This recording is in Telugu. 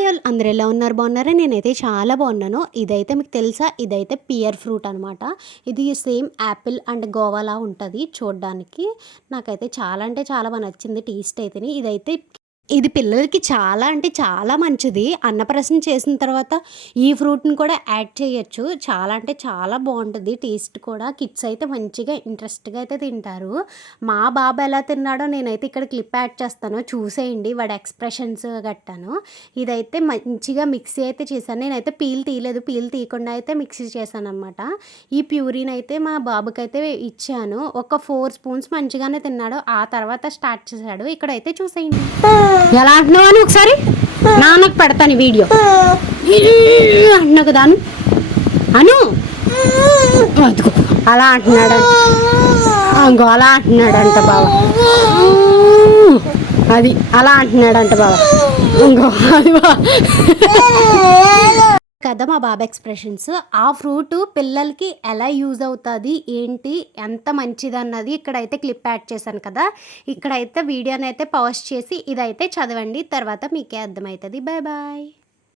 హాయ్ ఆల్, అందరూ ఎలా ఉన్నారు? బాగున్నారా? నేనైతే చాలా బాగున్నాను. ఇదైతే మీకు తెలుసా? ఇదైతే పియర్ ఫ్రూట్ అనమాట. ఇది సేమ్ యాపిల్ అండ్ గోవాలా ఉంటుంది చూడడానికి. నాకైతే చాలా అంటే చాలా బాగా నచ్చింది టేస్ట్ అయితేని. ఇది పిల్లలకి చాలా అంటే చాలా మంచిది. అన్నప్రాసన చేసిన తర్వాత ఈ ఫ్రూట్‌ని కూడా యాడ్ చేయొచ్చు. చాలా అంటే చాలా బావుంటది టేస్ట్ కూడా. కిడ్స్ అయితే మంచిగా ఇంట్రెస్ట్‌గా అయితే తింటారు. మా బాబు ఎలా తిన్నాడో నేనైతే ఇక్కడ క్లిప్ యాడ్ చేస్తాను. చూసేయండి వాడి ఎక్స్‌ప్రెషన్స్ గట్టాను. ఇదైతే మంచిగా మిక్సీ అయితే చేశాను. నేనైతే పీల్ తీయలేదు. పీల్ తీయకుండా అయితే మిక్సీ చేశాననమాట. ఈ ప్యూరీని అయితే మా బాబుకైతే ఇచ్చాను. ఒక 4 స్పూన్స్ మంచిగానే తిన్నాడు. ఆ తర్వాత స్టార్ట్ చేశాడు. ఇక్కడైతే చూసేయండి. ఎలా అంటున్నావు అని ఒకసారి నాన్నకు పెడతాను వీడియో అంటున్నావు కదా అను అదిగో అలా అంటున్నాడు. ఇంకో అలా అంటున్నాడంట బావ. అది అలా అంటున్నాడంట బావ. ఇంకో అది కదా మా బాబా ఎక్స్ప్రెషన్స్. ఆ ఫ్రూట్ పిల్లలకి ఎలా యూజ్ అవుతుంది ఏంటి ఎంత మంచిది అన్నది ఇక్కడైతే క్లిప్ యాడ్ చేశాను కదా. ఇక్కడైతే వీడియోని అయితే పాజ్ చేసి ఇదైతే చదవండి, తర్వాత మీకే అర్థమవుతుంది. Bye bye.